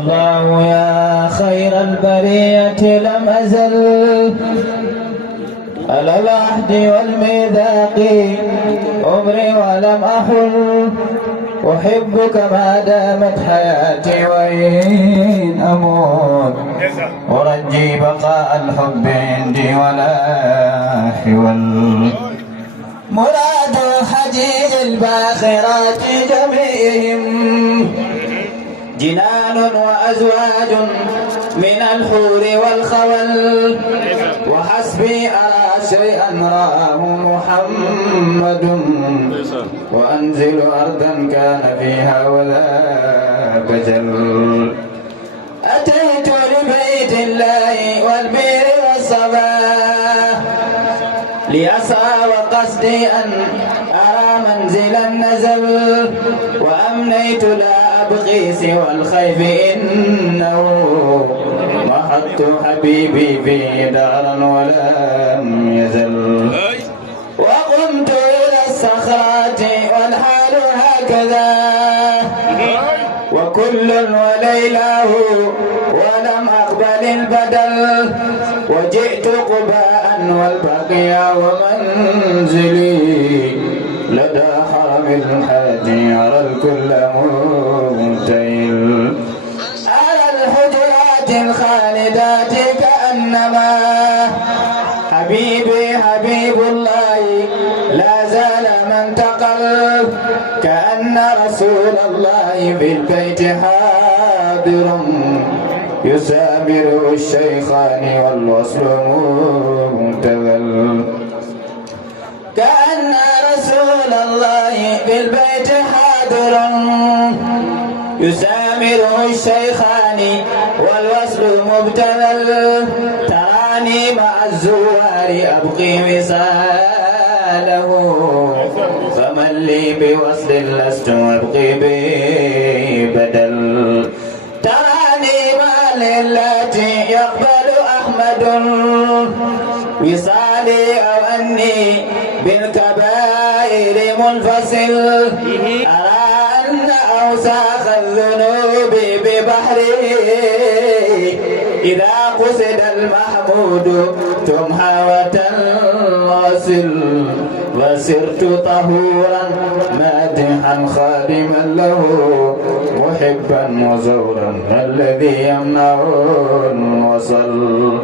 الله يا خير البرية لم أزل على العهد والميثاق عمري ولم أحل أحبك ما دامت حياتي وإن أموت أرجي بقاء الحب عندي ولا حول مراد حجيج الباخرات جميعهم جنان وأزواج من الحور والخول وحسبي أرى شيئا رآه محمد وأنزل أرضا كان فيها ولا بجل أتيت لبيت الله والبير والصباح لأسعى وقصدي أن أرى منزلا نزل وأمنيت لا أبغي سوى الخيف إنه محط حبيبي في دارا ولم يزل وقمت إلى الصخرات والحال هكذا وكل وليلاه ولم أقبل البدل وجئت قباء والبقيع ومنزلي لدى حرم الحاج أرى الكل ممتيل على الحجرات الخالدات كأنما حبيبي حبيب الله لا زال ما انتقل كأن رسول الله في البيت حاضر يسامر الشيخان والوصل مبتذل كأن رسول الله في البيت حاضر يسامره الشيخان والوصل مبتذل تراني مع الزوار أبقي وصاله فمن لي بوصل لست أبقي ببدل تراني مع التي يقبل أحمد وصالي أو أني بالكبائر منفصل أرى أن أوساخ الذنوب ببحري إذا قصد المحمود تمحى وتنغسل وسرت طهورا مادحا خادما له محبا وزورا الذي يمنع وصل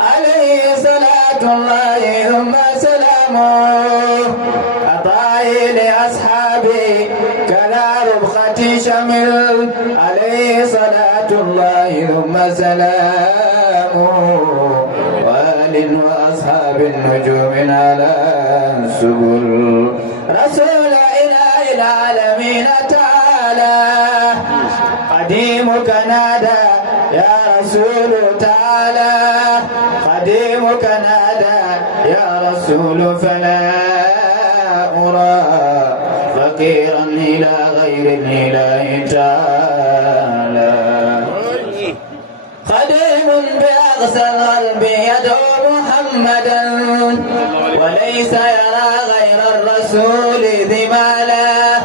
عليه صلاة الله ثم سلامه أطاعي لأصحابي كلا ربختي شمل عليه صلاة الله ثم سلامه وآل وأصحاب النجوم على السبل رسول إله العالمين تعالى قديمك نادى يا رسول تعالى قديمك نادى يا رسول فلا أرى فقيرا إلى غير الإله تعالى قديم بأقصى القلب يدعو محمدا وليس يرى غير الرسول ذمالا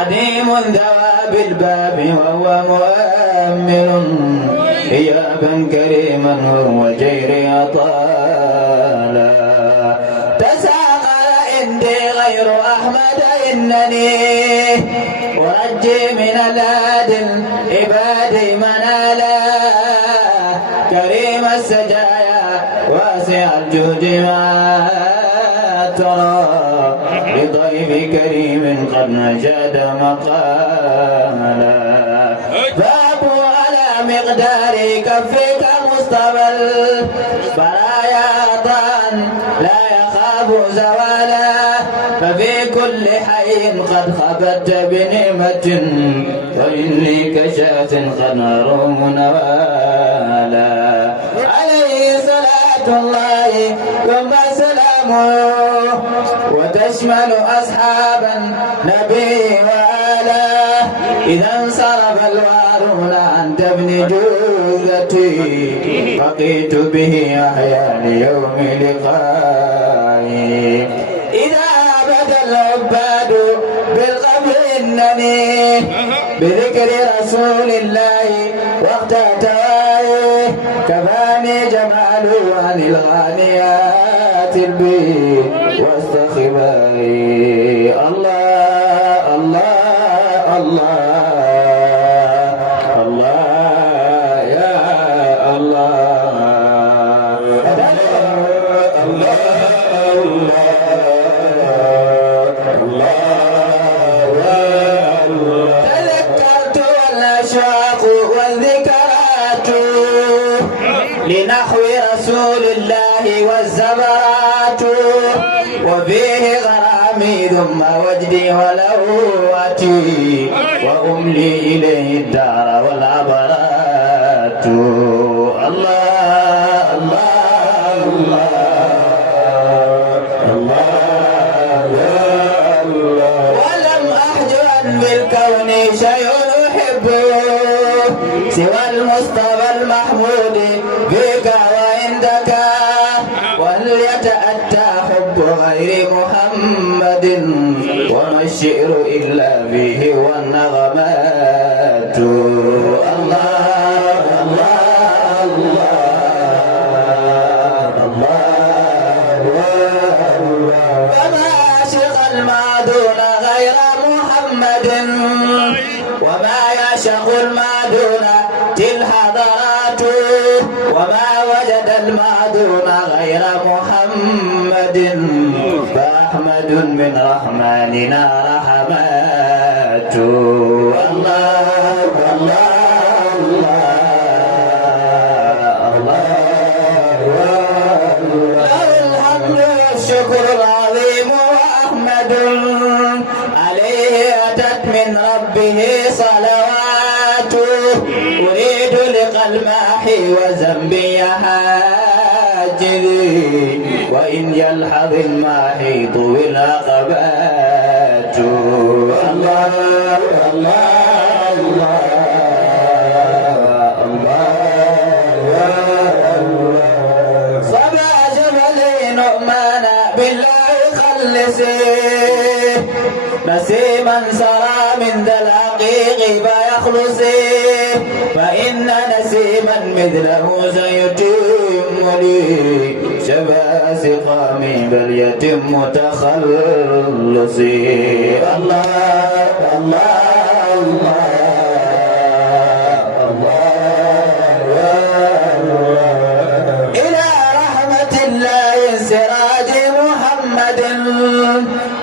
قديم ذوى بالباب وهو مؤمل إيابا كريما وهو جيري أطالا تساقل عندي غير أحمد إنني ورجي من الهادي العباد منالا كريم السجايا واسع الجود ما ترى لضيف كريم قد نجاد مقالا باب على مقدار كفك مصطفى البرايا عطاء لا يخاف زوالا ففي كل حي قد خبت بنعمة وإني كشاة قد نروم نوالا عليه صلاة الله ثم سلامه وتشمل أصحاب النبي وآله إذا انصرف الوارون عن تبن جوزتي بقيت به أحيا ليوم لقائي إذا بدا العباد بالقبر إنني بذكر رسول الله وقت تواريه كفاني جماله عن الغانيات البيت واستخباري الله الله الله الله يا الله الله الله تذكرت والأشواق والذكرات لنحو رسول الله والزبرات وفيه غرامي ثم وجدي ولواتي وأملي إليه الدار والعبرات الله الله الله ولم أحجر بالكون شيء أحبه سوى المصطفى المحمود فيك وعندك وليتأتى حب غير محمد وما الشعر إلا به والنغمات الله الله الله فما عاشق المعدون غير محمد وما يعشق المعدون الحضارات وما وجد المعدون غير محمد فأحمد من رحماننا رحمات الله الله له الحمد والشكر العظيم وأحمد عليه أتت من ربه صلوات أريد لقى الماحي وذنبي حاجري وإن يلحظ الماحي طوي العقبات الله الله الله صبا جبلي نؤمان بالله خلصي نسيما سرى من ذا الحقيق فيخلصي فإن نسيما مثله سيتم لي شبا سقامي بل يتم تخلصي الله الله الله إلى رحمة الله سراج محمد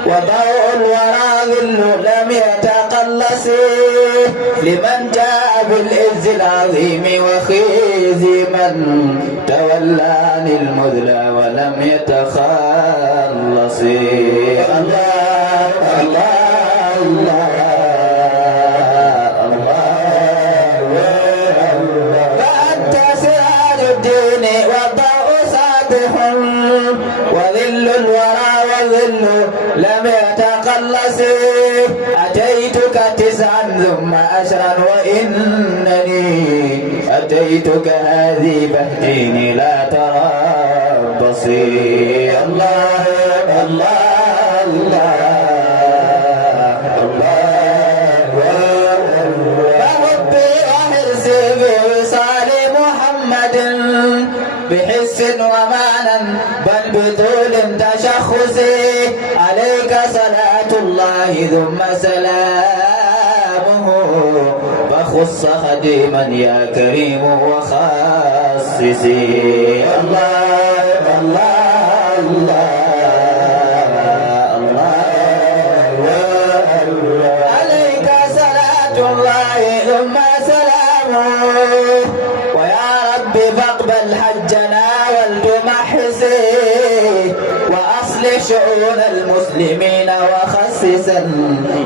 وضوء الورى ظل لم يتقلص لمن جاء بالعز العظيم وخزي من تولى عن المذلى ولم يتخلص الله الله الله فأنت سراج الدين والضوء ساطح وظل الورى وظل لم يتقلص أتيتك تسعا ثم أشرا وإنني أتيتك هذه بهجيني لا تربصي الله الله الله فربي وحرصي بوصال محمد بحس ومعنى بل بطول تشخصي عليك صلاة الله ثم سلامه فخص خديما يا كريم وخصصي الله الله الله عليك صلاة الله ثم سلامه ويا رب فاقبل حجنا ولتمحصي وأصلح شؤون المسلمين وخصصا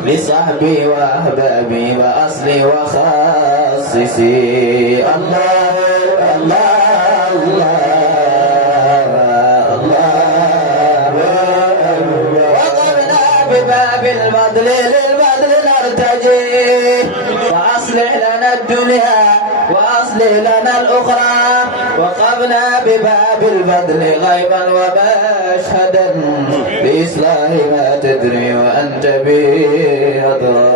لصحبي وأحبابي وأصلي وخصصي الله الله الله وقفنا بباب الفضل للفضل نرتجي وأصلح لنا الدنيا وأصلح لنا الأخرى وقفنا بباب الفضل غيبا ومشهدا بإصلاح ما تدري وأنت به أدرى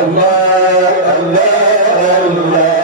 الله الله الله